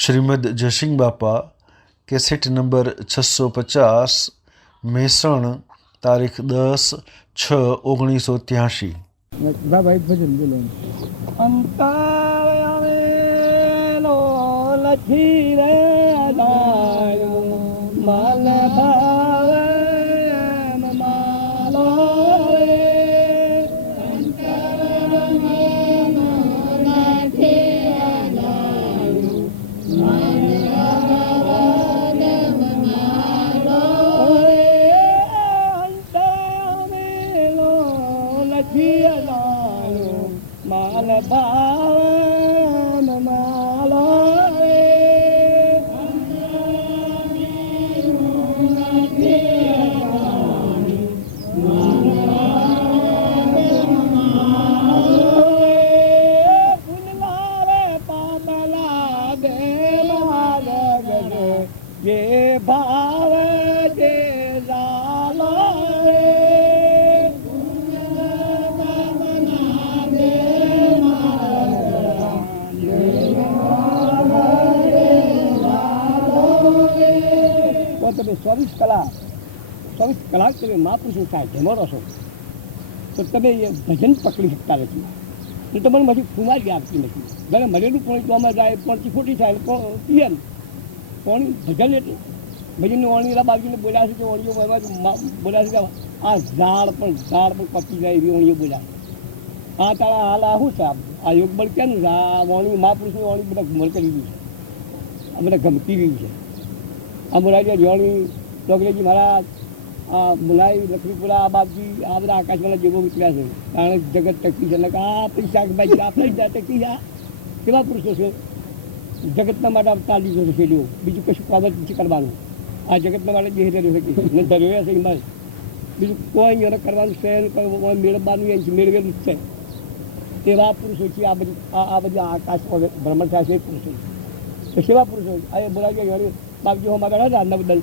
શ્રીમદ જસિંગ બાપા cassette number 650 મેસણ તારીખ 10/6/1983। ભાઈ ભજન બોલો. અંતર લખી રે માલ ભાવે માલો રે માલ ભાવ માલો ફૂલવારે પાતલા દે માલ જે ભાવ જે લાલો તમે 24 કલાક તમે મહાપુરુષો સાહેબ જમો છો તો તમે એ ભજન પકડી શકતા નથી. એ તમને પછી કુમારી આપતી નથી. જ્યારે મરેલું પણ જોવામાં જાય પણ ખોટી થાય પીએમ કોણી ભજન એટલે ભજનની ઓણીલા બાજુને બોલ્યા છે કે ઓણીઓ બોલ્યા છે કે આ ઝાડ પણ પકી જાય એવી ઓણીઓ બોલ્યા. આ તારા હાલ આવું છે આ યોગ બળ કેમ આ ઓણી મહાપુરુષની ઓણી બધા ઘુમર કરી દીધું છે. આ બધા ગમતી રહ્યું છે. આ મોરાજી જોણી ડોગરેજી મહારાજ આ મુલાઈ લક્ષ્મીપુરા આ બાપજી આ બધા આકાશવાળા જેવો ઉતર્યા છે. કારણ જગત ટકી છે એટલે આ આપણી શાકભાજી આપણે ટકી આ કેવા પુરુષો છે. જગતના માટે અવતાર લીધો છે ફેલ્યો બીજું કશું કામ જ નથી કરવાનું. આ જગતના માટે જે રહ્યો છે ને ધર્યો છે એમાં બીજું કોઈ એને કરવાનું છે મેળવવાનું એ મેળવેલું જ છે. તેવા પુરુષો છે આ બધી આકાશમાં ભ્રમણ થાય છે એ પુરુષો તો સેવા પુરુષો આ બોલાવી બાપજી હું મારા રાંધના બદલ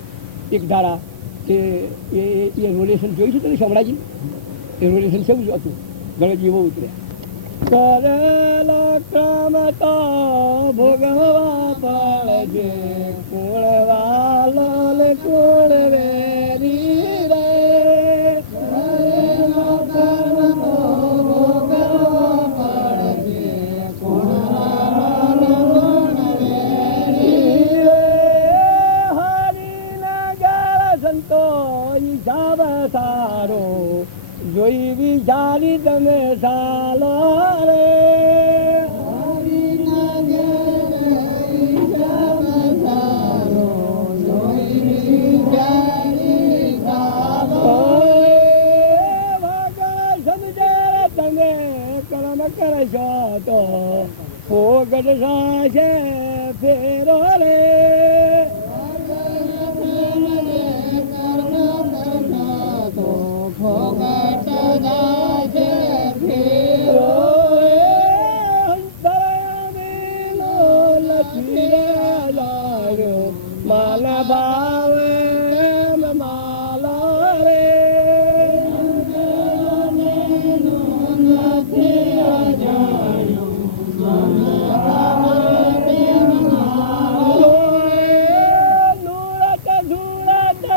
એક ધારા કે એ રોલેશન જોયું છે તમે શામળાજી એ રોલેશન કેવું હતું ગણેશજી એવો ઉતર્યા કરેલો ક્રમ તો ભોગવા પડે કુળવાલો કુળ વેરી રે સારો જોઈ વિચારી તમે સાલો રે સમજે તમે કર્મ કરશો તો ફોગટ સાશે ફેરો રે માલ ભાવે માલો રે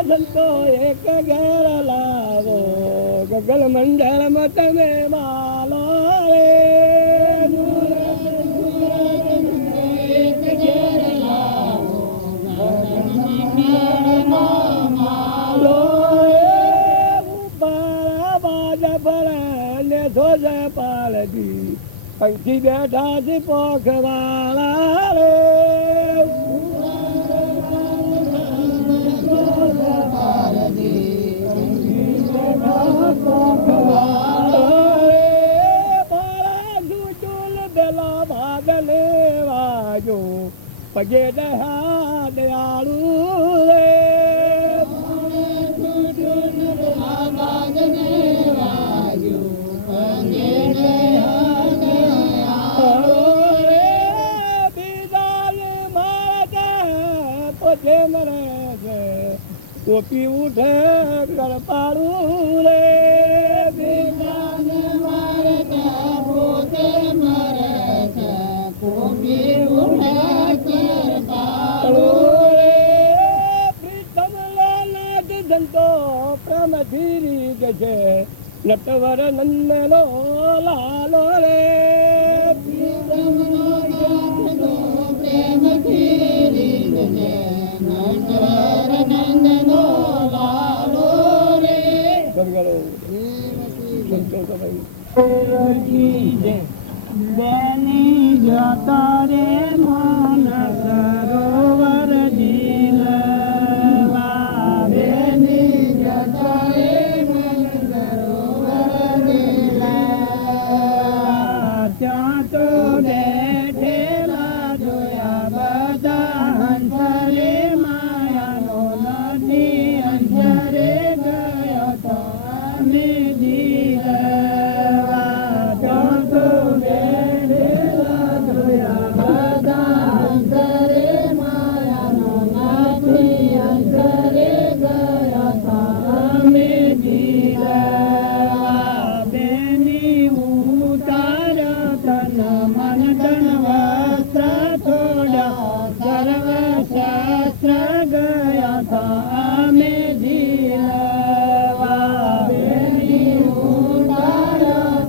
સંતો એક ઘેર લાવો ગગલ મંડળમાં તમે માલો રે પાલજી પંખી બેઠા છે પોખવાળા રે ભાગ લેવાજો પગે દયા દયાળુ રે કોપી ઉઠે કરપાડું રે પોતે મરે કોપી ઉઠે ફીરી જશે નટવર નંદનો લાલો રે પ્રેમ ફીરી જશે નટવર નંદનો લાલો રે બેની જતા રે મન સરોવર જીલવા બેની જતા રે મન સરોવર જીલવા ત્યાં તો બેઠેલા જોયા બધા હંસરે માયાનો નથી અંજરે ગયો તો અમે જીલવા ત્યાં તો બેઠેલા જોયા બધા હંસરે માયાનો નથી અંજરે ગયો તો અમે જીલવા બેની ઉતાર તન મન તન વસ્ત્ર થોડા સર્વ શાસ્ત્ર ગયા હતા અમે જીલવા બેની ઉતાર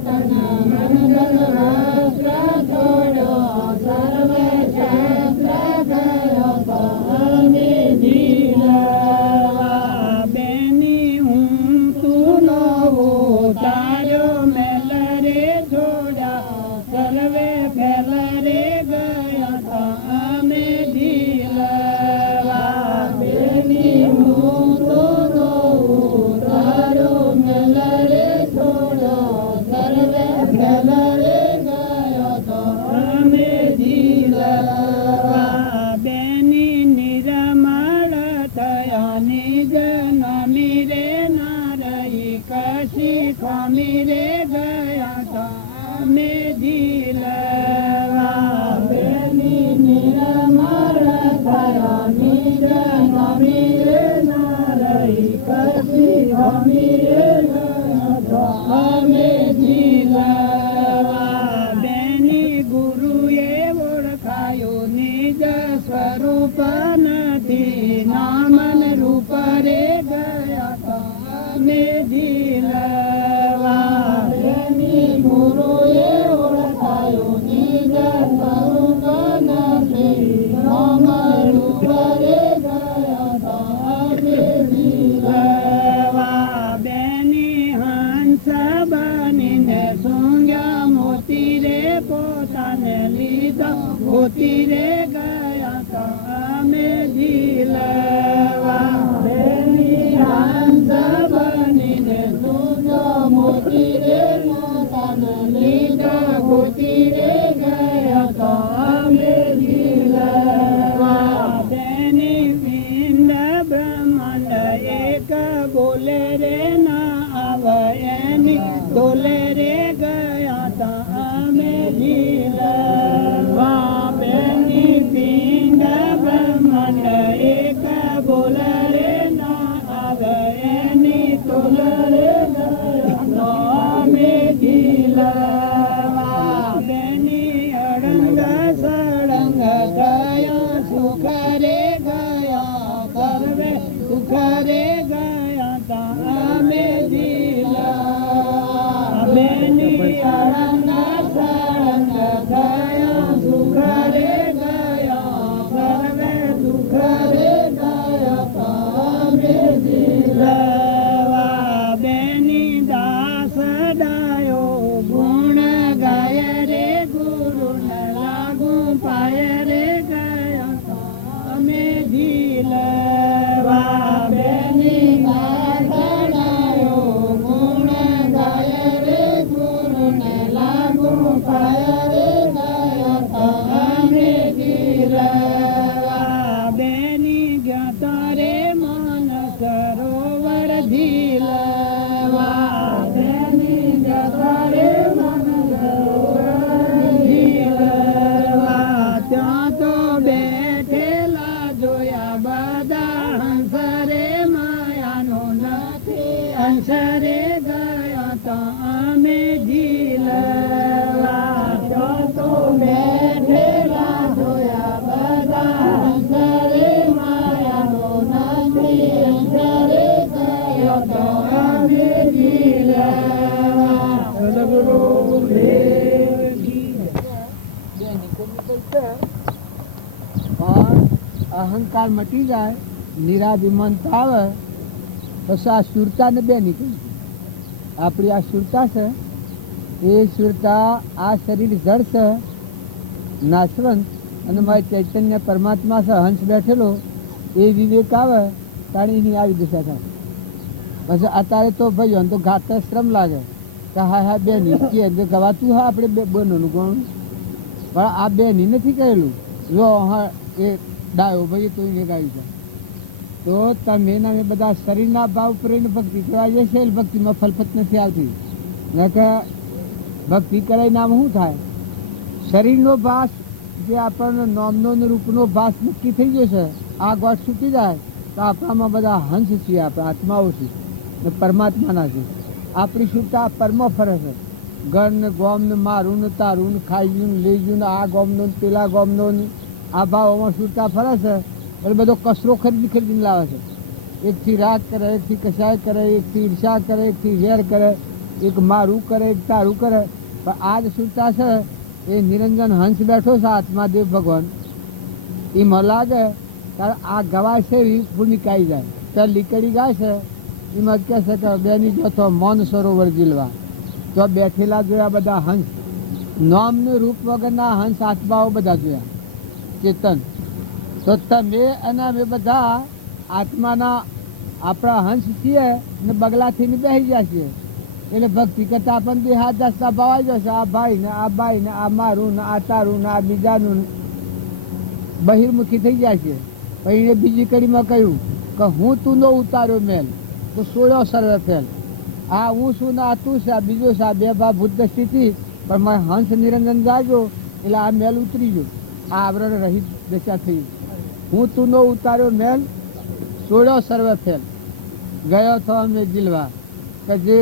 તન મન તન વસ્ત્ર થોડા સર્વ શાસ્ત્ર ગયા હતા અમે જીલવા બેની હું તું નો ઉતાર્યો મેલ રે છોડ્યા સર્વે ફેલ રે ગયા હતા અમે જીલવા બેની હું તું નો ઉતાર્યો મેલ રે છોડ્યો સર્વે ફેલ રે ગયા હતા અમે જીલવા બેની નિરમળ થયા નિજ નમી રે નારઈ કશી ખમી રે ગયા હતા અમે જીલવા બેની નિરમળ થયા નિજ નમી રે નારઈ કશી ખમી રે ગયા હતા અમે જીલવા બેની ગુરુએ ઓળખાયું નિજ સ્વરૂપ નથી નામન રૂપ રે ગયા હતા અમે જીલવા બેની ગુરુએ ઓળખાયું નિજ સ્વરૂપ નથી નામન રૂપ રે ગયા હતા અમે જીલવા બેની હંસ બનીને સૂંઘ્યા મોતી રે પોતાને લીધા મોતી રે ગયા હતા અમે જીલવા બેની હંસ બનીને સૂંઘ્યા મોતી રે પોતાને લીધા મોતી રે ગયા હતા અમે જીલવા બેની પિંડ બ્રહ્માંડ એક બોલે રે ના આવે એની ડોલે રે ગયા હતા અમે જીલવા બેની પિંડ બ્રહ્માંડ એક પણ અહંકાર મટી જાય, નિરાભિમાનતા આવે, પછી આ સુરતાને બે નીકળી જાય. આપણી આ સુરતા છે એ સુરતા આ શરીર જળ છે, નાશવંત, અને મારી ચૈતન્ય પરમાત્મા છે, હંસ બેઠેલો, એ વિવેક આવે તાણી એની આવી દશા થાય. પછી અત્યારે તો ભાઈ તો ઘાતક શ્રમ લાગે કે હા હા બે ની ગવાતું હા આપણે બે બનોનું ગણું, પણ આ બે ની નથી કહેલું. જો હા એ ડાયો ભાઈ તો એ ગાયું છે, તો તમે નામે બધા શરીરના ભાવ પ્રેમ ભક્તિ કહેવાય છે. ભક્તિમાં ફલફત નથી આવતી. કે ભક્તિ કરાય નામ શું થાય? શરીરનો ભાસ જે આપણને નામનો ને રૂપનો ભાસ નક્કી થઈ ગયો છે, આ ગોઠ છૂટી જાય તો આપણામાં બધા હંસ છીએ, આપણા આત્માઓ છીએ ને પરમાત્માના છીએ. આપણી સુરતા પરમો ફરે છે. ઘર ને ગોમ ને મારું ને તારું ને ખાઈ ગયું ને લઈ ગયું ને આ ગોમનો ને પેલા ગોમનો ને આ ભાવોમાં સુરતા ફરે છે. એટલે બધો કચરો ખરીદીને લાવે છે. એકથી રાગ કરે, એકથી કશાય કરે, એકથી ઈર્ષા કરે, એકથી ઝેર કરે, એક મારું કરે, એક તારું કરે. પણ આ જ સુરતા છે એ નિરંજન હંસ બેઠો છે, આત્માદેવ ભગવાન. એ મને લાગે ત્યારે આ ગવાય છે એ ભૂમિકાઈ જાય ત્યારે લીકડી ગાય છે. એમાં કહે છે કે બેની જો તો મૌન સરોવર જીલવા, તો બેઠેલા જોયા બધા હંસ, નામનું રૂપ વગરના હંસ આત્માઓ બધા જોયા ચેતન. તો તમે અને અમે બધા આત્માના આપણા હંસ છીએ ને બગલાથી બેસી જાય છીએ. એટલે ભક્તિ કરતા આપણને બે હાથ દસતા ભાવ આવી જશે. આ ભાઈ ને આ બાઈ ને આ મારું ને આ તારું ને આ બીજાનું બહિર્મુખી થઈ જાય છે. પછી એને બીજી કડીમાં કહ્યું કે હું તું નો ઉતાર્યો મેલ તો સોળ્યો સર્વે ફેલ. આ હું શું ને આ તું છે, આ બીજો છે, આ બે ભાવ ભૂત સ્થિતિ. પણ મેં હંસ નિરંજન જાગ્યો એટલે આ મેલ ઉતરી ગયો, આ આવરણ રહિત દશા થઈ. હું તું નો ઉતાર્યો મેલ સોળ્યો સર્વે ફેલ. ગયો તો અમે જીલવા કે જે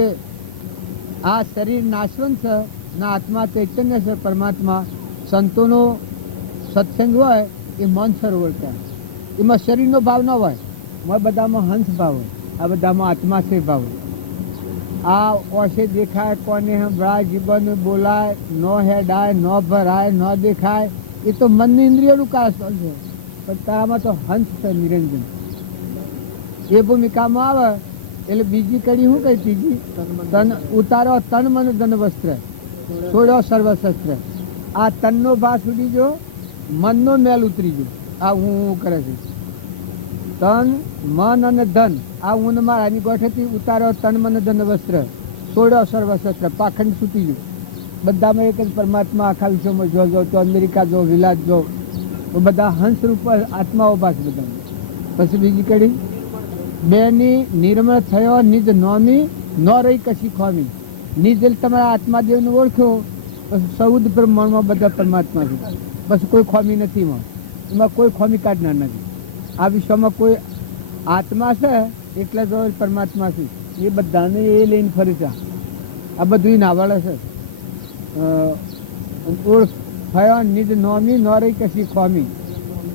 આ શરીર નાશવંત છે ના આત્મા ચૈતન્ય છે પરમાત્મા. સંતોનો સત્સંગ હોય એ મૌન સરોવર કહેવાય. એમાં શરીરનો ભાવ ન હોય, બધામાં હંસ ભાવ હોય, આ બધામાં આત્મા છે ભાવ હોય. આ ઓછે દેખાય કોને સંભળાય, જીવન બોલાય, ન હેડાય, ન ભરાય, ન દેખાય, એ તો મનની ઇન્દ્રિયોનું કારસ્થળ છે. પણ તારામાં તો હંસ છે નિરંજન. એ ભૂમિકામાં આવે એટલે બીજી કડી શું કહી? ત્રીજી તન ઉતારો તન મન ધન વસ્ત્ર, છોડ્યો સર્વશસ્ત્ર. આ તનનો ભાસ ઉડી ગયો, મનનો મેલ ઉતરી ગયો. આ હું કરે છે. તન મન અને ધન આ ઊન મારાની ગોઠેથી ઉતારો તન મન ધન વસ્ત્ર, છોડ્યો સર્વશસ્ત્ર. પાખંડ છૂટી ગયો. બધામાં એક જ પરમાત્મા. આખા વિશ્વમાં જો તો અમેરિકા જો, વિલાસ જો, તો બધા હંસ રૂપ આત્માઓ ભાસ બધા. પછી બીજી કડી બેની નિર્મળ થયો નિજ નોમી, ન રહી કશી ખોમી. નિજ તમારા આત્માદેવને ઓળખ્યો પછી સૌદ બ્રહ્માંડમાં બધા પરમાત્મા છે. બસ કોઈ ખોમી નથી. એમાં કોઈ ખોમી કાઢનાર નથી. આ વિશ્વમાં કોઈ આત્મા છે એટલે જો પરમાત્મા છે. એ બધાને એ લઈને ફરી છે. આ બધું નાવડે છે. ઓળખ થયો નિજ નોમી, ન રહી કશી ખોમી.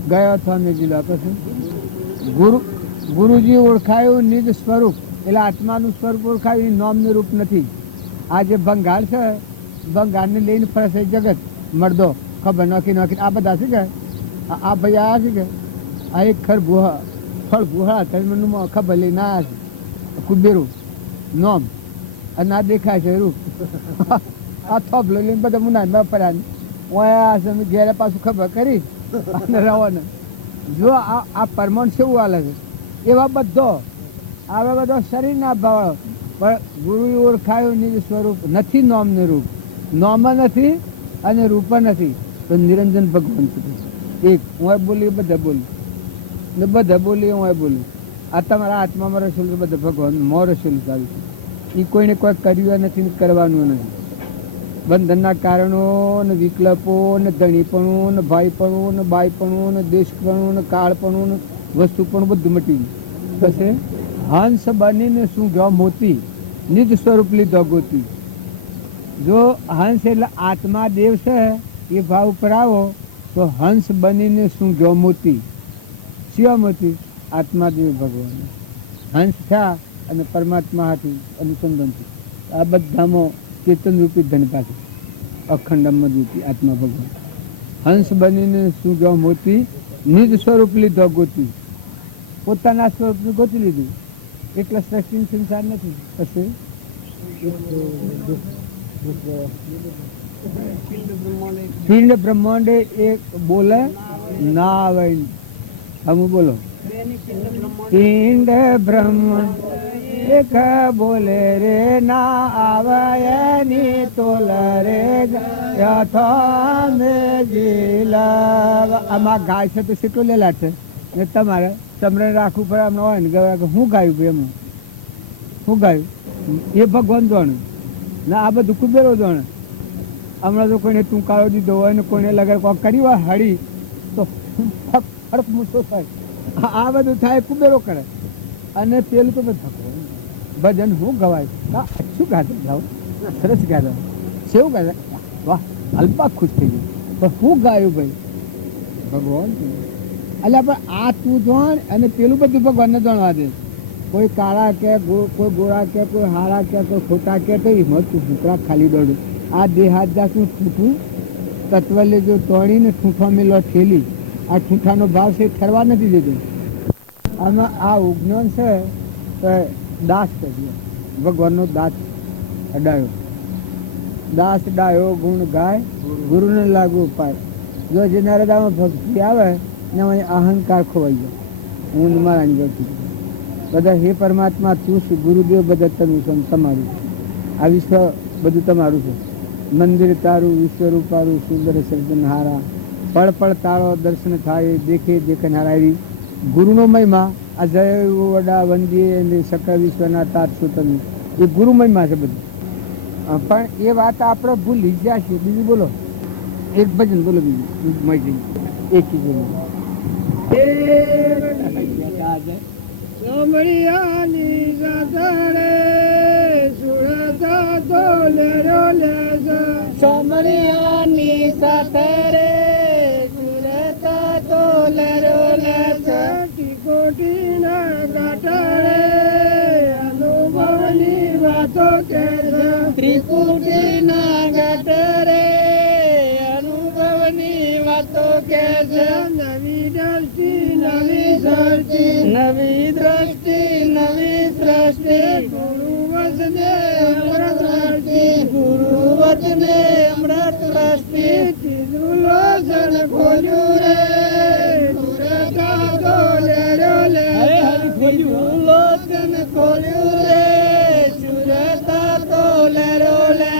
ગયો તો અમે જીલા. પછી ગુરુજી ઓળખાયું નિજ સ્વરૂપ, એટલે આત્માનું સ્વરૂપ ઓળખાયું, નામનું રૂપ નથી. આ જે ભંગાર છે, ભંગારને લઈને ફરે છે જગત. મરદો ખબર નોખી નોખી આ બધા છે કે આ ભાઈ આવ્યા છે કે આ એક ખર ગુહા ફળ ગુહા ધર્મનું ખબર લઈને આવ્યા છે. કુબેરું નોમ અને આ દેખાય છે રૂપ. આ થોભલો લઈને બધા મુના પડ્યા ઓયા છે. ઘેરે પાછું ખબર કરી અને રવાને જો આ પરમાણ કેવું હાલે છે. એવા બધો આવા બધો શરીરના ભાવ. પણ ગુરુ ઓળખાયું નિજ સ્વરૂપ નથી. નોમને રૂપ નોમ નથી અને રૂપ નથી. તો નિરંજન ભગવાન એક હું બોલી, બધા બોલી ને બધા બોલી હું બોલી. આ તમારા આત્મામાં રસોલ બધા ભગવાન મો રસોલ ચાલુ છે. એ કોઈને કોઈ કર્યું નથી, કરવાનું નથી. બંધનના કારણો ને વિકલ્પો ને ધણીપણું ને ભાઈપણું ને બાઈપણું ને દેશપણું ને કાળપણું ને વસ્તુ પણ બધું મટી ગયું. પછી હંસ બનીને શું ગયો મોતી, નિજ સ્વરૂપ લીધો ગોતી. જો હંસ એટલે આત્મા દેવ છે એ ભાવ ઉપર આવો તો હંસ બનીને શું ગયો મોતી. શિવા મોતી આત્મા દેવ ભગવાન હંસ થયા અને પરમાત્મા હાથી અનુસંધાનથી. આ બધામાં ચેતન રૂપી ધન પાસે અખંડ અમૃત આત્મા ભગવાન. હંસ બનીને શું ગયો મોતી, નિજ સ્વરૂપ લીધો ગોતી, પોતાના સ્વરૂપનું ગોતી લીધું એટલે સૃષ્ટિ સંસાર નથી. પછી પિંડ બ્રહ્માંડે એક બોલે ના આવે. હમ બોલો પિંડ બ્રહ્માંડ એક બોલે રે ના આવે એની તોલ રે આમાં ગાય છે તો કેટલું લેલા છે ને તમારે સમરણ રાખવું પડે. આમ હોય ને હું ગાયું ભાઈ એમાં હું ગાયું એ ભગવાન જાણે ને આ બધું કુબેરો જાણે. હમણાં તો કોઈને ટૂંકાળો દીધો હોય ને કોઈને લગાડ કોક કરી હોય હળી તો ફરક મૂછો થાય. આ બધું થાય કુબેરો કરે. અને પેલું તો બધું ભજન હું ગવાય શું ગાતા જાઓ સરસ ગાતા સેવું ગાતા વાહ અલ્પા ખુશ થઈ ગયું. પણ હું ગાયું ભાઈ ભગવાન એટલે આપણે આ તું જાણ અને પેલું બધું ભગવાનને જાણવા દે. કોઈ કાળા કે કોઈ ગોળા કે કોઈ હારા કે કોઈ ખોટા કે તો હિંમત ઠૂંકરા ખાલી દોડું. આ દેહાત જાતનું ઠૂંઠું તત્વ લેજો તોડીને ઠૂંઠા મેલો ઠેલી. આ ઠૂંઠાનો ભાવ છે ઠરવા નથી દેતો. આમાં આ ઉજ્ઞાન છે દાસ કરીએ ભગવાનનો દાસ અડાયો. દાસ ડાયો ગુણ ગાય ગુરુને લાગુ પાય. જો જે નરદામાં ભક્તિ આવે ને અહંકાર ખોવાઈ જાય. હું મારાની ગતિ બધા હે પરમાત્મા તું છું ગુરુદેવ બધા તમે છો તમારું. આ વિશ્વ બધું તમારું છે. મંદિર તારું વિશ્વરૂપ તારું સુંદર સર્જનહારા પળ પળ તારો દર્શન થાય દેખે દેખનારા. એવી ગુરુનો મહિમા આ જય વડા વંદીએ સકળ વિશ્વના તાત છો તમે એ ગુરુ મહિમા છે બધું. પણ એ વાત આપણે ભૂલી ગયા છીએ. બીજું બોલો એક ભજન બોલો બીજું મળી એક સોમરિયાની સાધરે સુરત તોલે રોલે સોમરિયાની સાધરે સુરત તોલે રોલે કોટીના કાટરે અનુભવની વાતો કે ત્રિકુટીના ગાટરે અનુભવની વાતો કે નવી દ્રષ્ટિ નવી સૃષ્ટિ નવી દ્રષ્ટિ નવી સૃષ્ટિ ગુરુ વચને અમૃત દ્રષ્ટિ ગુરુ વચને અમૃત દ્રષ્ટિ ત્રીજું લોચન ખોલ્યું રે સુરતા તોલે રોલે ત્રીજું લોચન ખોલ્યું રે સુરતા તોલે રોલે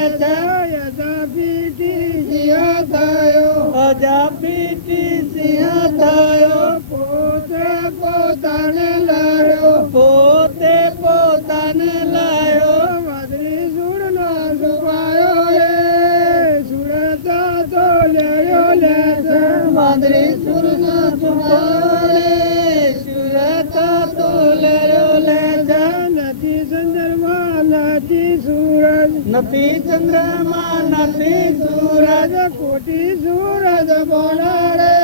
અજાપીટી સિંહ થયો અજાપીટી સિંહ થયો પોતે પોતાને લાયો પોતે પોતાને લાયો વાદળી સુરનો સુપાયો રે સુરતા તોલે રોલે વાદળી સુરનો સુપાયો રે સુરતા તોલે રોલે નથી ચંદ્રમાં નથી સૂરજ નથી ચંદ્રમાં નથી સૂરજ કોટી સૂરજ બોલાડે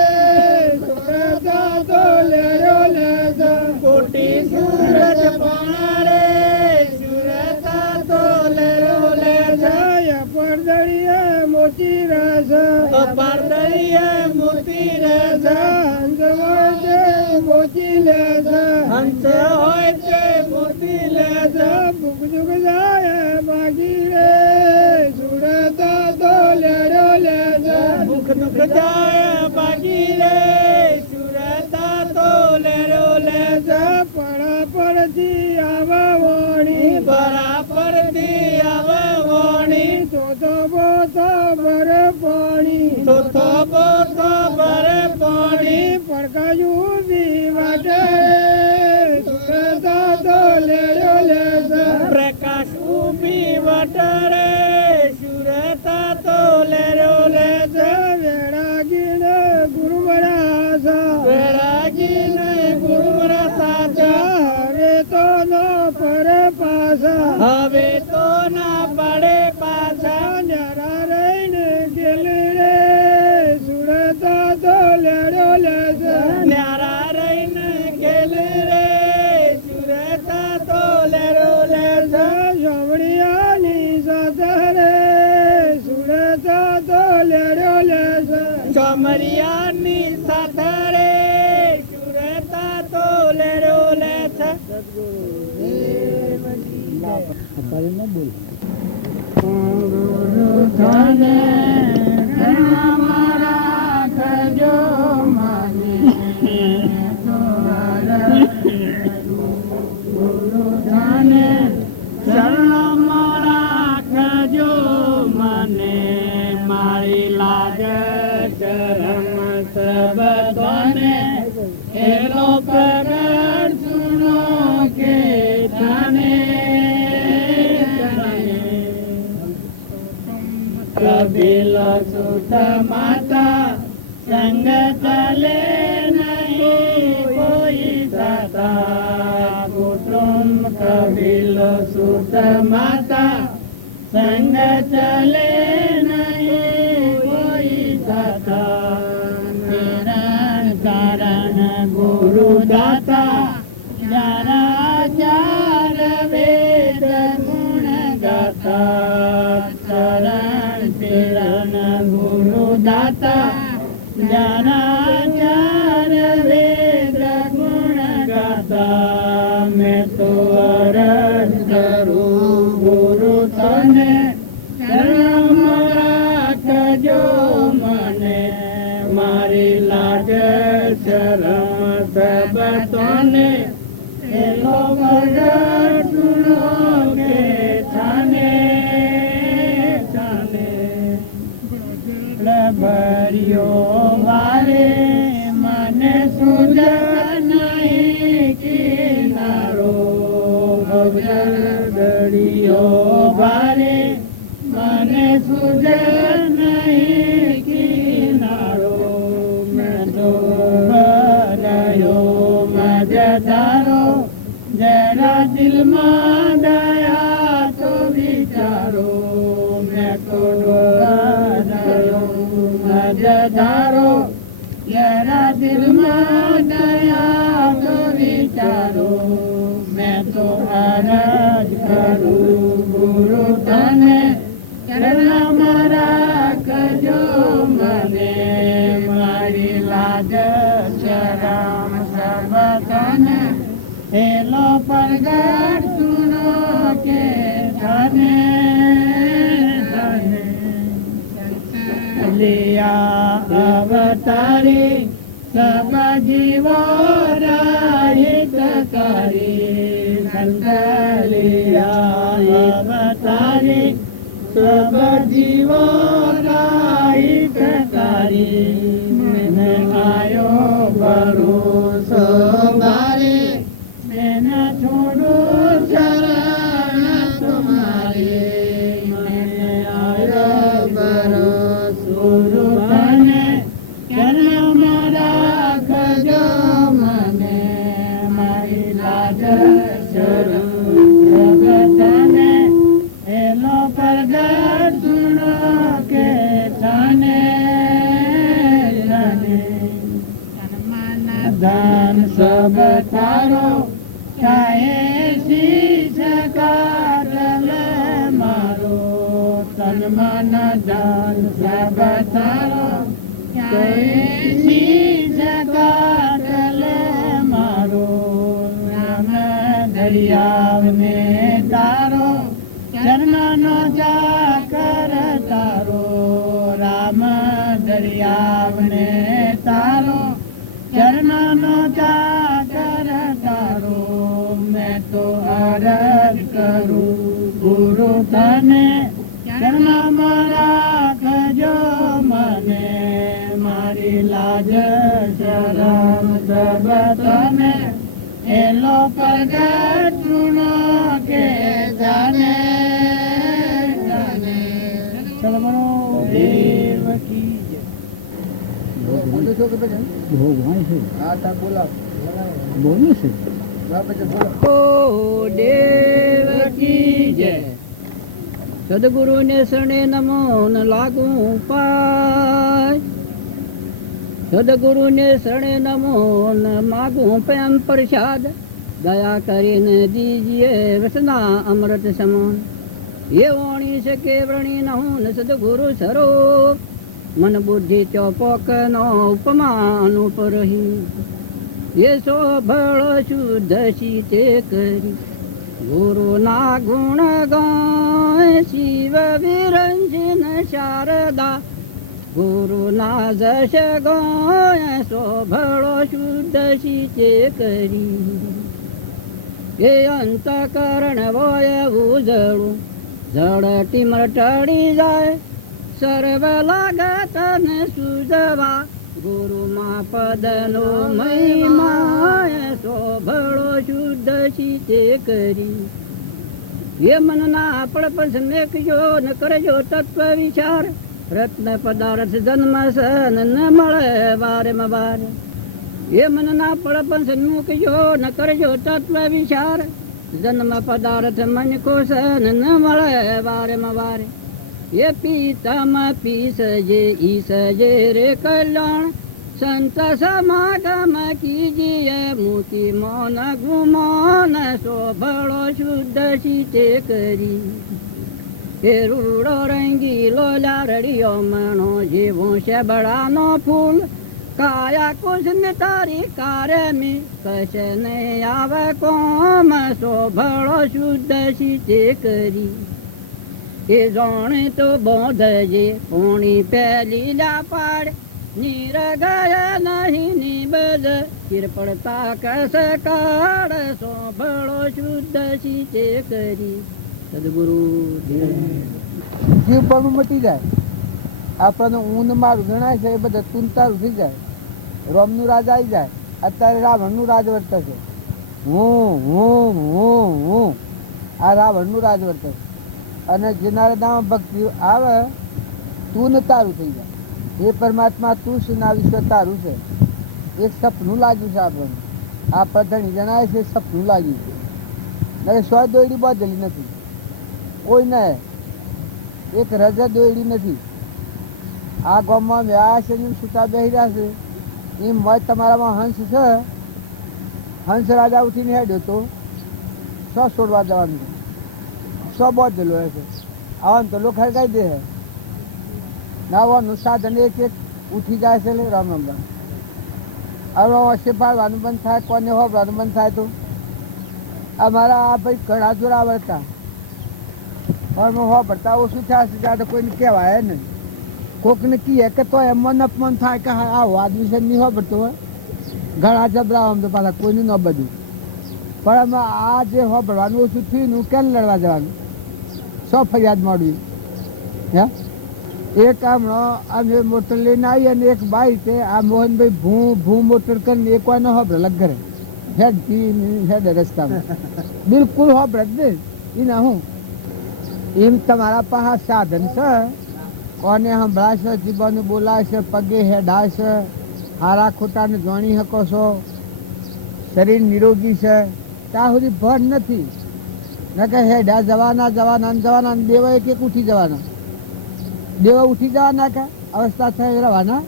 સુરતા તોલે રોલે કોટી સૂરજ બોલાડે સુરતા તોલે રોલે જાય પરદળીએ મોતી રસ પરદળીએ મોતી રસ હંસ હોય છે મોતી લેસ હંસ હોય છે મોતી લેસ ભૂખ જુગ જાય બાગી રે સુરતા તોલે રોલે ભૂખ દુખ જાય બાગી રે સુરતા તોલે રોલે પરા પરથી આવે વાણી પરા પરથી આવે વાણી ચોથો બોથો ભરે પાણી ચોથો બોથો ભરે પાણી પડકાયું બી વાટે સુરતા તોલે રોલે પ્રકાશ ઉભી વટરે સુરતા તોલે રોલે વેરાગીને ગુરુ મરા વેરાગીને ગુરુ મરા સાચા હવે તો ના પડે પાછા હવે તો ના પડે પાછા ન્યારા રહીને ગેલ રે સુરતા તોલે રોલે ન્યારા રહીને ગેલ રે સુરતા તોલે રોલે સોમરિયાની સાથે રે સુરતા તોલે રોલે સોમરિયાની સાથે રે તારે ન બોલ. કબીલો સુત માતા સંગ ચલે નહીં કોઈ થતા કુટુંબ કબીલો સુત માતા સંગ ચલે નહીં કોઈ થતા નિરણ કારણ ગુરુ દાતા જરા ચાર વેદ ગુણ ગાતા ચરણ ચરણ ગુરુ દાતા જરા ચાર વેદ ગુણ ગાતા મેં તો અરજ કરું ગુરુ તને શરમ રાખજો મને મારી લાગ શરમ સબ તને એ લોક સુનો કે થાને થાને ભર્યો વારે મને સુજ નહીં કિનારો ભગર ગળિયો વારે મને સુજ નહીં કિનારો મેં તો ભર્યો મજદારો જરા દિલમાં દયા તો વિચારો મેં તો ભર્યો મજદારો જરા દિલમાં દયા તો વિચારો મેં તો અરજ કરું ગુરુ તને ચરણમાં રાખજો મને મારી લાજ શરમ સબ તને હેલો પ્રગટ સુનો કે તને लिया अवतारी सब जीवो राहितकारी संत लिया अवतारी सब जीवो राहितकारी मैं आयो भरोसो मारे मैं न छोड़ूं शरण तुम्हारे मैं आयो भरोसो तने कर्म રાખજો મને મારી લાજ શરમ જગતને એલો પ્રગટ સુનો કે થાને જાને દાન સબ તારો ચાહે શીશ કાટલ મારો તન મન દાન સબ તારો શીશ કાટલ મારો રામ દરિયાવને તારો ચરણનો ચાકર તારો રામ દરિયાવને તારો ચરણનો ચાકર તારો મેં તો અરજ કરું ગુરુ તને ચરણમાં રાખજો મને મારી લાજ શરમ સબ તને એલો પ્રગટ સુનો કે જાને જાને ચલમનો દેવકી ભગવાન છે હા તા બોલા બોલું છે ઓ દેવકી જય સદગુરુને શરણે નમો ન લાગું પાય સદગુરુને શરણે નમો ન માગું પ્રેમ પ્રસાદ દયા કરીને દીજીએ રસના અમૃત સમાન એ વાણી શકે વ્રણી ન હું સદગુરુ સ્વરૂપ મન બુદ્ધિ ચોપોક નો ઉપમાન ઉપર એ શોભળ શુદ્ધ શીતે કરી ગુરુના ગુણ ગાય શિવ વિરંજન શારદા ગુરુના જશ ગાય શોભળો શુદ્ધ શીચે કરી એ અંતકરણ વોય ઉજળું ઝડટી મટડી જાય સર્વ લાગત ને સુજવા ગુરુમાં પદનો મહિમા શોભળો શુદ્ધ શીચે કરી એ મનના પડપસ મેકજો ન કરજો તત્વ વિચાર રત્ન પદાર્થ જન્મ સન ન મળે વારે વારે એ મનના પડપસ મૂકજો ન કરજો તત્વ વિચાર જન્મ પદાર્થ મન કો સન ન મળે વારે વારે એ પીતમ પીસજે ઈસજે રે કલ્યાણ સંત સમાગમ કીજીએ મોતી મૌન ગુમાન શોભળો શુદ્ધ શીચે કરી એ રૂડો રંગીલો લારડીયો મણો જેવો શેબડાનો ફૂલ કાયા કુશ તારી કારે મી કશે નહીં આવે કોમ શોભળો શુદ્ધ શીચે કરી એ જાણે તો બોધજે પોણી પેલી લા પાડ નીર ગયા નહીં નિબજ ચીર પડતા કસ કાળ શોભળો શુદ્ધ શીચે કરી સદગુરુ જીવ પણ મટી જાય આપણને ઊંઘ મારું ગણાય છે એ બધા તુંતારું થઈ જાય રોમનું રાજ આવી જાય અત્યારે રાવણનું રાજ વર્તે છે હું આ રાવણનું રાજ વર્તે છે અને જેના નામ ભક્તિ આવે તું ને તારું થઈ જાય એ પરમાત્મા તું સુના વિશ્વ તારું છે એક સપનું લાગ્યું છે આપણને આ પધણી જણાય છે સપનું લાગ્યું છે ને સો દોયડી બાંધેલી નથી કોઈ ને એક રજા દોયડી નથી આ ગામમાં વ્યાસ છૂટા બેસી રહ્યા છે એમ મત તમારામાં હંસ છે હંસ રાજા ઉઠીને હેડ્યો તો સો છોડવા જવાનું સો બાંધેલો હોય છે આવવાનું તો લોકો ખડકાઈ દે નાવાનું સાધન એક એક ઉઠી જાય છે રામ રામ હવે વચ્ચે પાડવાનું બંધ થાય કોને હોવાનું બંધ થાય તો અમારા આ ભાઈ ઘણા જોરાવડતા પણ હોબડતા ઓછું થયા છે ત્યારે કોઈને કહેવાય નહીં કોકને કહીએ કે તો એમાં અપમાન થાય કે હા આવો આદમી છે નહીં હોબડતો હોય ઘણા જબરા આમ તો પાછા કોઈનું ન બધું પણ અમે આ જે હોબડવાનું ઓછું થયું કેમ લડવા જવાનું સો ફરિયાદ મળવી હે એક અમે મોટર લઈને આવી અને એક બાઈ છે આ મોહનભાઈ ભૂ મોટર કરીને એક વાર હોબડે લગ હેડ રસ્તામાં બિલકુલ હોબડે જ નહીં એના હું એમ તમારા પાસે સાધન છે કોને સંભળાશે જીવન બોલાશે પગે હેડાશે હારા ખોટાને જાણી શકો છો શરીર નિરોગી છે ત્યાં સુધી ભર નથી ન કે હેડા જવાના દેવા એક એક ઉઠી જવાના દેવા ઉઠી જવાના કે અવસ્થા થઈ રહેવાના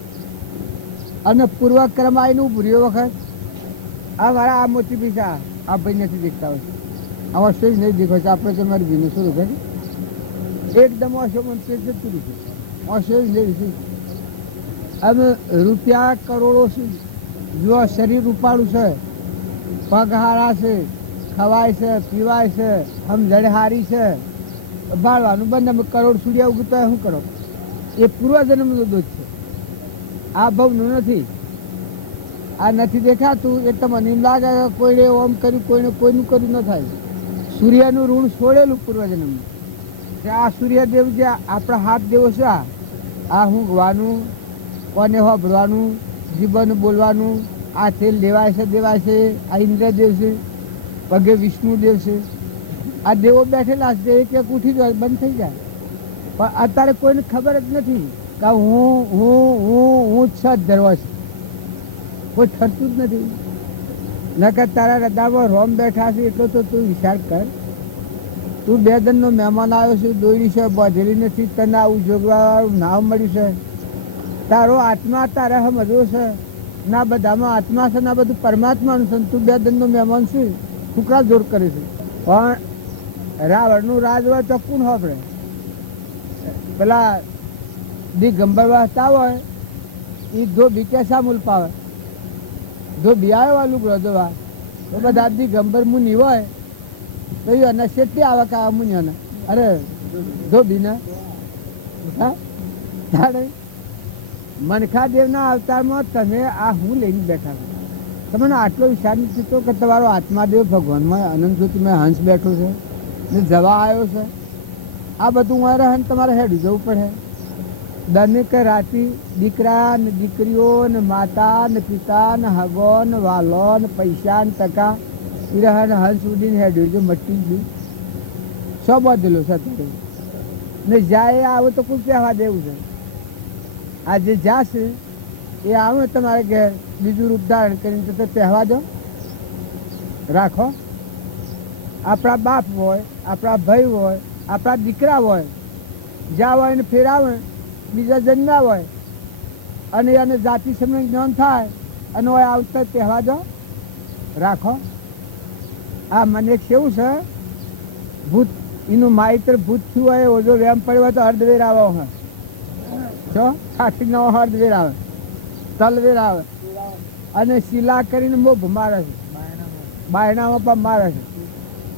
અને પૂર્વક્રમ આવીને ભૂર્યો વખત આ મારા આ મોટી પૈસા આ ભાઈ નથી દેખતા હોય આમાં સ્ટેજ નહીં દેખો છે આપણે તમારી ભીનું શરૂ કરી એકદમ ઓછો મને જતું રહ્યું ઓછો લેવી અમે રૂપિયા કરોડો શું જો શરીર રૂપાળું છે પગ હારા છે ખવાય છે પીવાય છે સમજણ હારી છે બાળવાનું બંધ અમે કરોડ સૂર્યા ઉગતો હોય શું કરો એ પૂર્વજન્મનો દોષ છે આ ભવનું નથી આ નથી દેખાતું એ તમને એમ લાગે કે કોઈને ઓમ કર્યું કોઈનું કર્યું ન થાય સૂર્યનું ઋણ છોડેલું પૂર્વજન્મનું આ સૂર્યદેવ જે આપણા હાથ દેવો છે આ ઊંઘવાનું કોને હોભળવાનું જીવન બોલવાનું આ તેલ દેવાય છે આ ઇન્દ્રદેવ છે પગે વિષ્ણુદેવ છે આ દેવો બેઠેલા છે એક એક ઉઠી જાય બંધ થઈ જાય પણ અત્યારે કોઈને ખબર જ નથી કે હું જ છ ધરવા છું કોઈ ઠરતું જ નથી નકર તારા હૃદયમાં રોમ બેઠા છે એટલો તો તું વિચાર કર તું બે દનનો મહેમાન આવ્યો છું દોડી છે બાંધેલી નથી તને આવું જોગવાળું નામ મળ્યું છે તારો આત્મા તારે સમજવો છે ના બધામાં આત્મા છે ના બધું પરમાત્માનું છે તું બે દનનો મહેમાન છે ટુકડા જોર કરે છે પણ રાવણનું રાજ હોય તો કોણ હોપડે પેલા દિગંબર વાંચતા હોય એ ધોબી કેસા મૂલ પાવે ધોબી આવ્યો લુગડો ધોવા તો બધા દિગંબર મુનિ હોય તો એને શેઠી આવે કે આ મુનિયાને અરે ધોબીને હા તારે મનખાદેવના અવતારમાં તમે આ હું લઈને બેઠા છો તમને આટલો વિચાર નથી થતો કે તમારો આત્માદેવ ભગવાનમાં અનંત જ્યોતિમાં હંસ બેઠો છે ને જવા આવ્યો છે આ બધું રહે ને તમારે હેડું જવું પડે દરેક રાતી દીકરા ને દીકરીઓ ને માતા ને પિતા ને હગો ને વાલો ને પૈસા ને ટકા એ રહે ને હંસ ઉડીને હેડ્યું જો મટી ગયું સો બધેલો છે અત્યારે ને જાય આવે તો કોઈ કહેવા દેવું છે આ જે જાશે એ આવે તમારે ઘેર બીજું રૂપ ધારણ કરીને તો કહેવા દો રાખો આપણા બાપ હોય આપણા ભાઈ હોય આપણા દીકરા હોય જ્યાં હોય ને ફેરાવે બીજા જન્મ્યા હોય અને એને જાતિ સમય જ્ઞાન થાય અને આવતા કહેવા દો રાખો આ મને કેવું છે ભૂત એનું માહિતર ભૂત થયું હોય ઓજો વેમ પડ્યો હોય તો અર્ધવેર આવે હોય છો કાઠી નવો અર્ધવેર આવે તલવેર આવે અને શિલા કરીને મોભ મારે છે બાયણામાં પણ મારે છે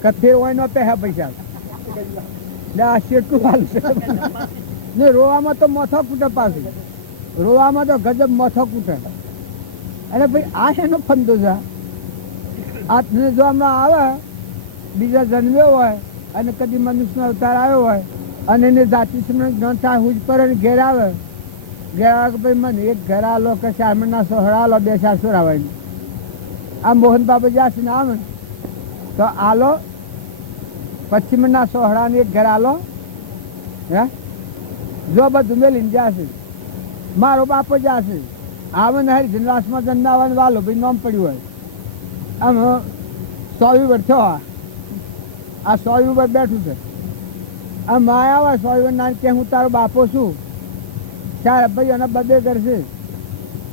કથે હોય નો પહે પૈસા ને આ શેઠું વાલું છે ને રોવામાં તો મોથો કૂટે પાછું રોવામાં તો ગજબ મોથો કૂટે અરે ભાઈ આ એનો ફંદો છે આ જો હમણાં આવે બીજા જન્મ્યો હોય અને કદી મનુષ્યનો અવતાર આવ્યો હોય અને એને જાતિ જ્ઞાન થાય હુજ પર ઘેર આવે કે ભાઈ મને એક ઘર આલો કે ચારમણના સોહળા આલો 2 4 સોરાવાય આ મોહન બાબા જાશે ને આવે તો આલો પશ્ચિમના સોહળાને એક ઘર આલો હે જો બધું મેલીને જશે મારો બાપો જશે આવે ને હરી જનવાસમાં જન્માવાનું વાલો ભાઈ નામ પડ્યું હોય આમ 100 વર્ષ થયો આ 100 ઉપર બેઠું છે આ માયા હોય 100 વર્ષ ના કે હું તારો બાપો છું ચાર ભાઈ એના બધે કરશે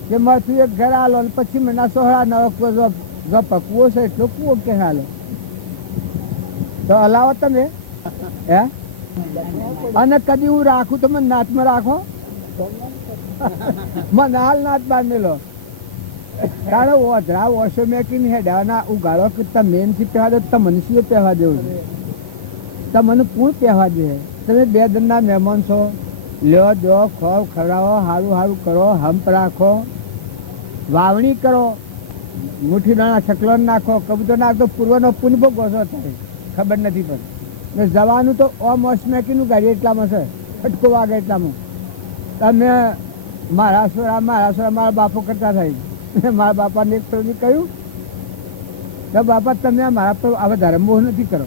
કે માથું એક ઘર આલો ને પછી મહિના સોહળા નવો પકવો છે એટલો કૂવો કે હાલો તો હલાવો તમે હે અને કદી હું રાખું તો મને નાતમાં રાખો મને હાલ નાત બાંધેલો તારો ઓધરા ઓછો મેકીને હેડાના ઉગાડો કે તમે એમથી પહેવા દો તમને શું પહેવા દેવું છે તમને પૂર પહેવા દે તમે 2 દિનના મહેમાન છો લ્યો દો ખોવ ખવડાવો સારું સારું કરો હંપ રાખો વાવણી કરો મુઠ્ઠી દાણા છકલો નાખો કબૂતર નાખો પૂર્વનો પુન ભોગવો છો અત્યારે ખબર નથી પણ ને જવાનું તો ઓમોસ મેકીનું ગાડી એટલામાં છે ફટકો વાગે એટલામાં તમે મારા સોરા મારા બાપો કરતા થાય મારા બાપાને એક પ્રવૃત્તિ કહ્યું તો બાપા તમે મારા પર આ વધારે મોહ નથી કરો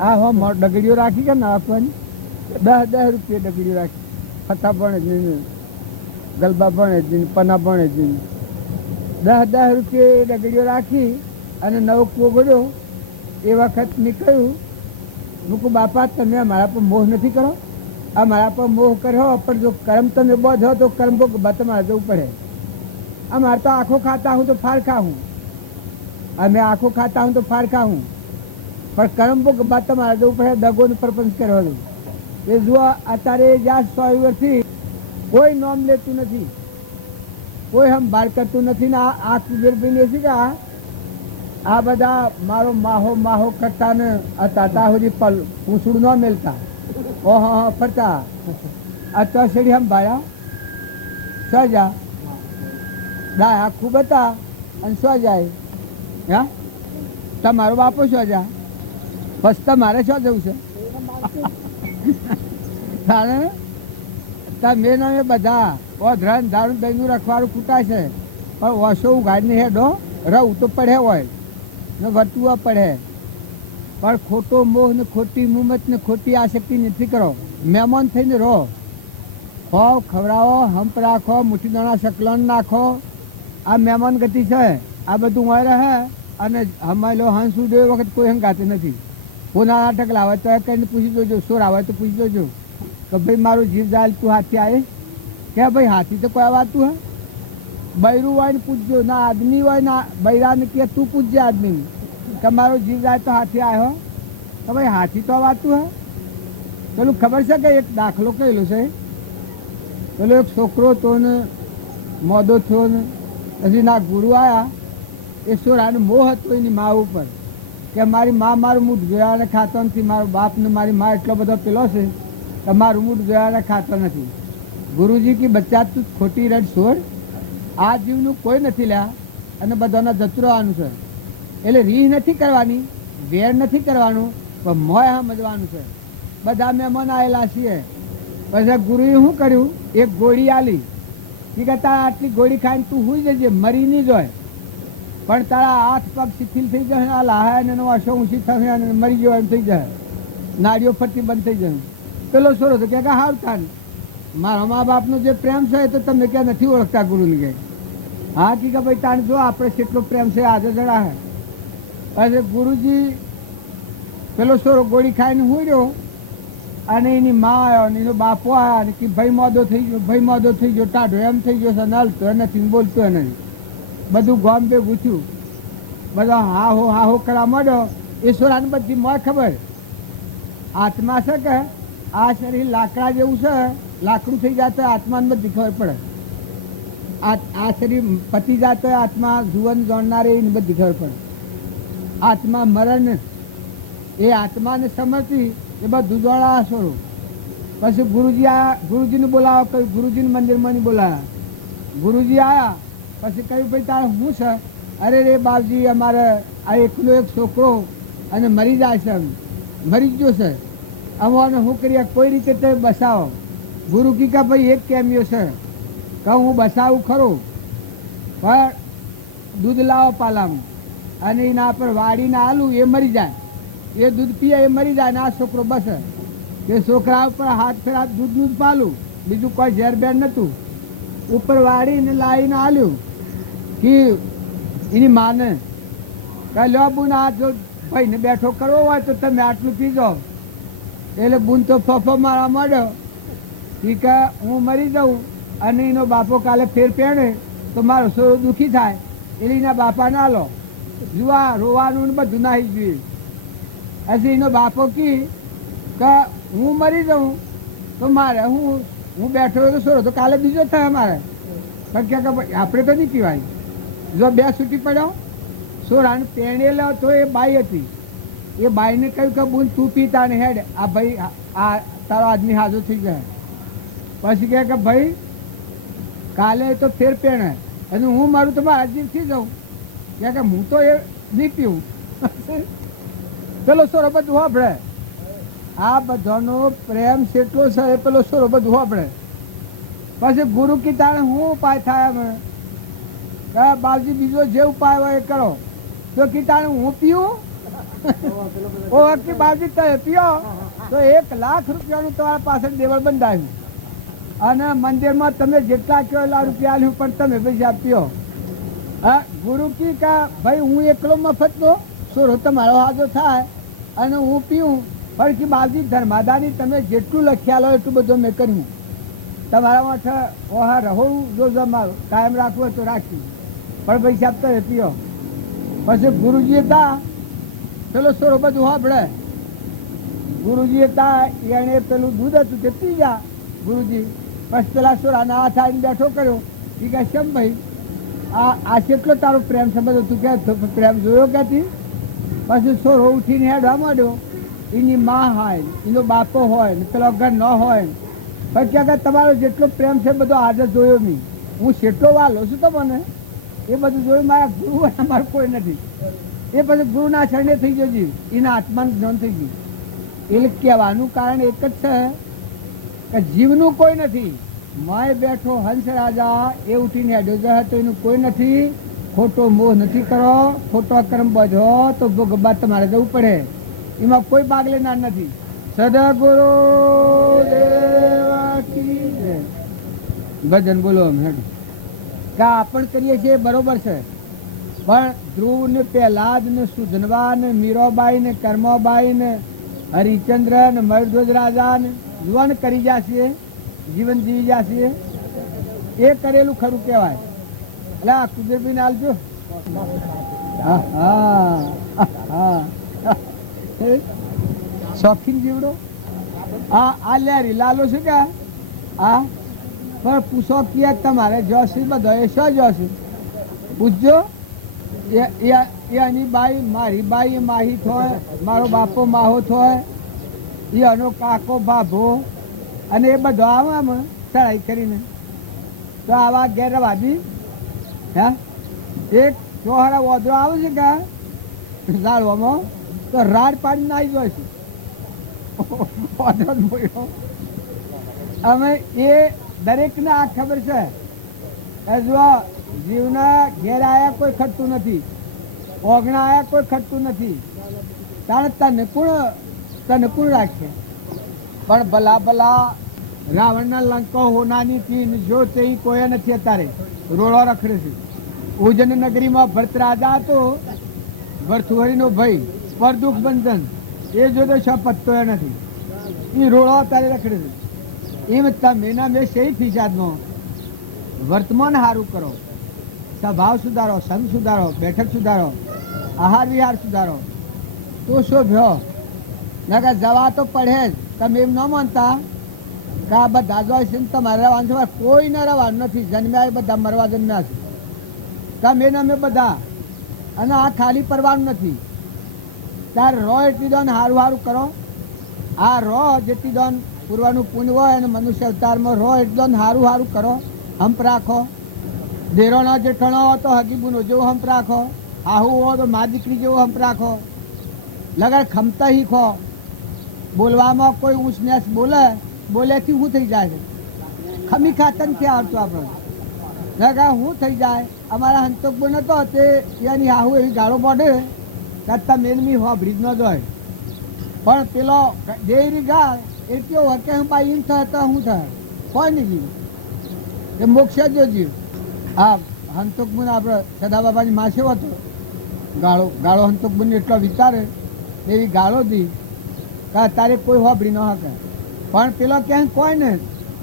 આ હો ડગડીઓ રાખી કે ના આપવાની 10 રૂપિયા ડગડીઓ રાખી ફતા પણ જ ગલબા પણ જ પના પણ જ 10 રૂપિયા ડગડીઓ રાખી અને નવો કૂવો ગળ્યો એ વખત મેં કહ્યું મૂકું બાપા તમે મારા પર મોહ નથી કરો આ મારા પર મોહ કર્યો પણ જો કર્મ તમે બોધો તો કર્મ ભોગ તમારે જવું પડે આ મારે તો આંખો ખાતા હું તો ફાર ખાઉં અમે આંખો ખાતા હું તો ફાર ખાઉં પણ કર્મ ભોગ તમારે જવું પડે દગોને પરપંચ કરવાનું એ જુઓ અત્યારે જ્યાં 100 વર્ષથી કોઈ નોમ લેતું નથી કોઈ હમ બહાર કરતું નથી ને આ કુબેરભાઈ છે કે આ બધા મારો માહો કરતા ને હતા સુધી પૂછડું ન મેલતા ઓહો ફરતા અત્યાર શેરી હમ ભાયા સજા ડાયા ખૂબ હતા અને શું જાય હા તમારો બાપો શું જા બસ તમારે શું જવું છે તમે ને બધા ધ્રાન ધારું દહીંનું રખવાડું કૂટાય છે પણ ઓછો ઉગાડીને હેડો રહું તો પડે હોય ને વર્તુવા પડે પણ ખોટો મોહ ને ખોટી મુમત ને ખોટી આસક્તિ નથી કરો મહેમાન થઈને રહો ખાઓ ખવડાવો હંપ રાખો મુઠ્ઠી દાણા શકલન નાખો આ મહેમાન ગતિ છે આ બધું હોય રહે અને હમાયલો હંસ ઉડ્યો એ વખત કોઈ હંગાતી નથી કોના નાટક લાવે તો એ કહીને પૂછી જોજો સોર આવે તો પૂછી જોજો કે ભાઈ મારું જીવ જાય તું હાથી આવે કે ભાઈ હાથી તો કોઈ વાતું હે બૈરું હોય ને પૂછજો ના આદમી હોય ના બૈરાને કે તું પૂછજે આદમી કે મારો જીવ જાય તો હાથી આવ્યો તો ભાઈ હાથી તો વાતું હે પેલું ખબર છે કે એક દાખલો કહેલો છે પેલો એક છોકરો તો ને મોદો થયો ને હજી ના ગુરુ આવ્યા એ સોરાનો મોહ હતો એની મા ઉપર કે મારી મા મારું મૂઠ જોયાને ખાતો નથી, મારો બાપ ને મારી મા એટલો બધો પેલો છે કે મારું મૂઠ જોયાને ખાતો નથી. ગુરુજી કી બચ્ચા તું ખોટી રડ છોડ, આ જીવનું કોઈ નથી લ્યા અને બધાને જતું રહેવાનું છે. એટલે રીહ નથી કરવાની, વેર નથી કરવાનું, પણ મોય સમજવાનું છે. બધા મહેમાન આવેલા છીએ, પછી ગુરુએ શું કર્યું, એક ગોળી આલી કે તારા આટલી ગોળી ખાઈને તું સુઈ જજે, મરી નહીં જોય, પણ તારા હાથ પગ શિથિલ થઈ જશે, આ લાહાય ને વાસો ઊંચી થશે અને મરી જવાય એમ થઈ જાય, નાડીઓ ફરતી બંધ થઈ જાય. પેલો છોરો તો કે હારું થાય, મારા મા બાપનો જે પ્રેમ છે એ તો તમે ક્યાં નથી ઓળખતા ગુરુને કે. હા કે ભાઈ તાને જો આપણે કેટલો પ્રેમ છે આજે જણા હે. પછી ગુરુજી પેલો છોરો ગોળી ખાઈને હુંર્યો અને એની મા આવ્યો ને એનો બાપો આવ્યા ને કે ભાઈ મોદો થઈ ગયો, ભાઈ મોદો થઈ ગયો, ટાઢો એમ થઈ ગયો છે, નલતો નથી, બોલતો નથી. બધું ગામ ભેગું થયું, બધા હા હો કરવા માંડ્યો. ઈશ્વરાને બધી મોય ખબર, આત્મા છે કે આ શરીર લાકડા જેવું છે, લાકડું થઈ જાય તો આત્માને બધી ખબર પડે. આ શરીર પતી જાય તો આત્મા જુવન જાણનારે એને બધી ખબર પડે. આત્મા મરણ એ આત્માને સમજતી એ બધું દોડા છોડો. પછી ગુરુજીને બોલાવો, કહ્યું ગુરુજીને મંદિરમાં નહીં બોલાયા. ગુરુજી આવ્યા પછી કહ્યું ભાઈ તારે શું છે? અરે રે બાપજી અમારે આ એકલો એક છોકરો અને મરી જાય છે, મરી જ ગયો છે, અમારે શું કરીએ, કોઈ રીતે તમે બસાવો. ગુરુ કી કા ભાઈ એક કેમિયો છે, કહું હું બસાવું ખરું, પણ દૂધ લાવો પાલામાં અને એના પર વાળીને આલું એ મરી જાય, એ દૂધ પીએ એ મરી જાય ને આ છોકરો બસે. એ છોકરા ઉપર હાથ ફેરા દૂધ પાલું, બીજું કોઈ ઝેર બેર નહોતું, ઉપર વાળીને લાવીને આલ્યું કે એની માને કહે લો બુન આ જો ભાઈને બેઠો કરવો હોય તો તમે આટલું પીજો. એટલે બુન તો ફફો મારવા માંડ્યો કે હું મરી જાઉં અને એનો બાપો કાલે ફેર પહેણે તો મારો છોરો દુઃખી થાય, એટલે એના બાપા ના લો જુવા રોવાનું બધું નાહી જોઈએ. હજી એનો બાપો કી કે હું મરી જાઉં તો મારે હું બેઠો હોય તો છોરો તો કાલે બીજો થાય અમારે, પણ કે આપણે તો નહીં પીવાય. જો બે છૂટી પડ્યો છોરાને પહેણેલો તો એ બાઈ હતી, એ બાઈને કહ્યું કે બોલ તું પીતા ને હેડ, આ ભાઈ આ તારો આદમી હાજર થઈ જાય. પછી કહે કે ભાઈ કાલે તો ફેર પહેણે અને હું મારું તો મારા જીવથી જાઉં, કે હું તો એ નહીં પીવું. પેલો છોરો બધું વાપરે, આ બધાનો પ્રેમ કેટલો છે એ પેલો છોરો બધું વાપરે. પછી ગુરુ કીતાને શું ઉપાય થાય? અમે બાપજી બીજો જે ઉપાય હોય એ કરો. તો કીતાને હું પીવું? ઓ કે બાપજી તમે પીઓ તો 1 લાખ રૂપિયાનું તમારા પાસે દેવળ બંધાયું અને મંદિરમાં તમે જેટલા કહો એટલા રૂપિયા આલ્યું, પણ તમે પૈસા પીઓ. હા ગુરુ કી કા ભાઈ હું એકલો મફતનો છોરો તમારો હાજો થાય અને હું પીવું, પણ કે બાપજી ધર્માદાની તમે જેટલું લખ્યા લો એટલું બધું મેં કર્યું. તમારા માટે ઓહા રહો જો મારું કાયમ રાખવું હોય તો રાખ્યું, પણ પૈસા તો એ પીઓ. પછી ગુરુજી હતા પેલો છોરો બધું વાપરે. ગુરુજી હતા એને પેલું દૂધ હતું તે પી ગયા ગુરુજી. પછી પેલા છોરાના હાથ આવીને બેઠો કર્યો કે કેમ ભાઈ આ કેટલો તારો પ્રેમ છે બધો, તું કે પ્રેમ જોયો ક્યાંથી? પછી છોરો ઉઠીને હેડવા માંડ્યો, એની મા હોય, એનો બાપો હોય ને પેલો ઘર ન હોય. પછી ક્યાં તમારો જેટલો પ્રેમ છે બધો આજે જોયો નહીં, હું જેટલો વાલો છું તો મને એ બધું જોયું. મારા ગુરુ અમારું કોઈ નથી. એ પછી ગુરુના શરણે થઈ ગયો જીવ, એના આત્માનું જ્ઞાન થઈ ગયું. એટલે કહેવાનું કારણ એક જ છે કે જીવનું કોઈ નથી. માય બેઠો હંસ રાજા એ ઉઠીને હેડ્યો જાય તો એનું કોઈ નથી. ખોટો મોહ નથી કરો, ખોટો કર્મ બધો તો ભોગવવા તમારે જવું પડે, એમાં કોઈ ભાગ લેનાર નથી. સદગુરુ દેવ કી જય. ભજન બોલો હેડ કે આપણ કરીએ છીએ બરોબર છે, પણ ધ્રુવ ને પ્રહલાદ ને સુધનવા ને મીરાબાઈ ને કર્માબાઈ ને હરિચંદ્ર ને મયુરધ્વજ રાજા ને જુવાન કરી જશે, જીવન જીવી જશે, એ કરેલું ખરું કહેવાય. એટલે આ કુદરતભાઈ આલજો. હા હા શોખીન જીવડો આ લેરી લાલો છે કે આ પણ પૂછો કે તમારે જોશું બધો એ શું જોશું પૂછજો. એ આની બાઈ મારી બાઈ માહી થોય, મારો બાપો માહો થોય, એ આનો કાકો ભાભો, અને એ બધો આવે આમ ચડાઈ કરીને તો આવા ગેરવાદી હે એક ચોહારા ઓદરો આવે છે કે ઝાડવામાં તો રાડ પાડીને આવી જાય છે ઓદરો બોલ્યો. અમે એ દરેકને આ ખબર છે કે જો જીવના ઘેર આયા કોઈ ખટતું નથી, ઓગણા આયા કોઈ ખટતું નથી, તાણે તને કોણ રાખે. પણ ભલા ભલા રાવણના લંકો હોનાની તીન જો તે કોઈ નથી અત્યારે રોડો રખડે છે. ઉજ્જૈન નગરીમાં ભરત રાજા હતો, ભરથુહરીનો ભાઈ પરદુખ બંધન એ જોતો પત્તો નથી, એ રોડો અત્યારે રખડે છે. એમ તમે મેં સહી ફિસાદમાં વર્તમાન સારું કરો, સ્વભાવ સુધારો, સંગ સુધારો, બેઠક સુધારો, આહાર વિહાર સુધારો તો શોભ્યો. નકર જવા તો પડે જ. તમે એમ ન માનતા કે આ બધા જો છે ને તમારે રહેવાનું છે, કોઈ ને રહેવાનું નથી. જન્મ્યા એ બધા મરવા જન્મ્યા છે, તમે ને અમે બધા, અને આ ખાલી પરવાનું નથી. ત્યારે રો એટલી દોન સારું સારું કરો. આ રો જેટલી દોન પૂર્વનું પુણ્ય હોય અને મનુષ્ય અવતારમાં રો એટલી દોન સારું સારું કરો. હંપ રાખો, દેરોનો જેઠણો હોય તો હગીબુનો જેવો હંપ રાખો, આહુ હોય તો મા દીકરી જેવો હંપ રાખો. લગડ ખમતા શીખો. બોલવામાં કોઈ ઊંચ નેસ બોલેથી શું થઈ જાય છે? ખમી ખાતર નથી આવડતું આપણે. લગા શું થઈ જાય? અમારા હંતોકબો નતો તે એની આહુ એવી ગાળો પડે કરતા મેનમી હો બ્રિજ ન જોય. પણ પેલો દેરી ગાળ એટલો વકે હું બાઈ એમ થાય તો શું થાય? કોઈ નહીં જીવ એ મોક્ષ જ જીવ. હા, હંતોકબુને આપણે સદા બાબાની માસે હતો ગાળો હંતોકબુને એટલો વિચારે એવી ગાળો દી કે તારે કોઈ હોબડી ન હકે. પણ પેલો ક્યાંય કોઈ ને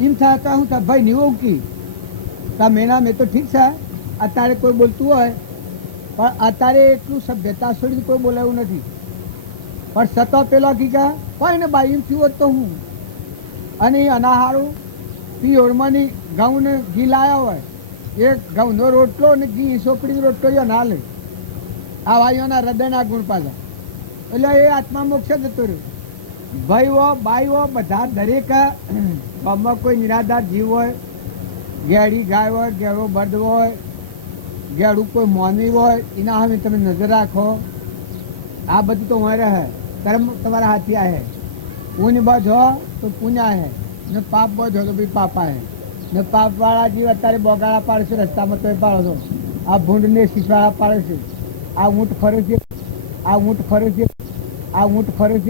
એમ થાય તો શું થાય? ભાઈ નહીં ઉકી મેના મેં તો ઠીક છે અત્યારે કોઈ બોલતું હોય, પણ અત્યારે એટલું સભ્યતા છોડીને કોઈ બોલાવું નથી. પણ સતો પેલો કીધા કોઈ ને બાઈ એમ થયું હોત તો હું. અને એ અનાહારું પિયોળમાંની ઘઉં ને ઘી લાયા હોય, એક ઘઉંનો રોટલો ને ઘી સોપડીનો રોટલો એ ના લે. આ ભાઈઓના હૃદયના ગુણ પાછા. એટલે એ આત્મા મોક્ષ જતો રહ્યો. ભાઈઓ બાઈઓ બધા દરેક ગામમાં કોઈ નિરાધાર જીવ હોય, ગેડી ગાય હોય, ગેડો બળદ હોય, ગેડું કોઈ મોની હોય, એના સામે તમે નજર રાખો. આ બધું તો વहीं રહે. કર્મ તમારા હાથી આહે. પુण्य બધ હો તો પુણ્ય આહે, ને પાપ બધ હો તો ભાઈ પાપ આહે. ને પાપવાળા જીવ અત્યારે બોગાળા પાડે છે રસ્તામાં, તો પાડો છો. આ ભૂંડને શીશવાળા પાડે છે. આ ઊંટ ફરે છે, આ ઊંટ ફરે છે, આ ઊંટ ફરે છે.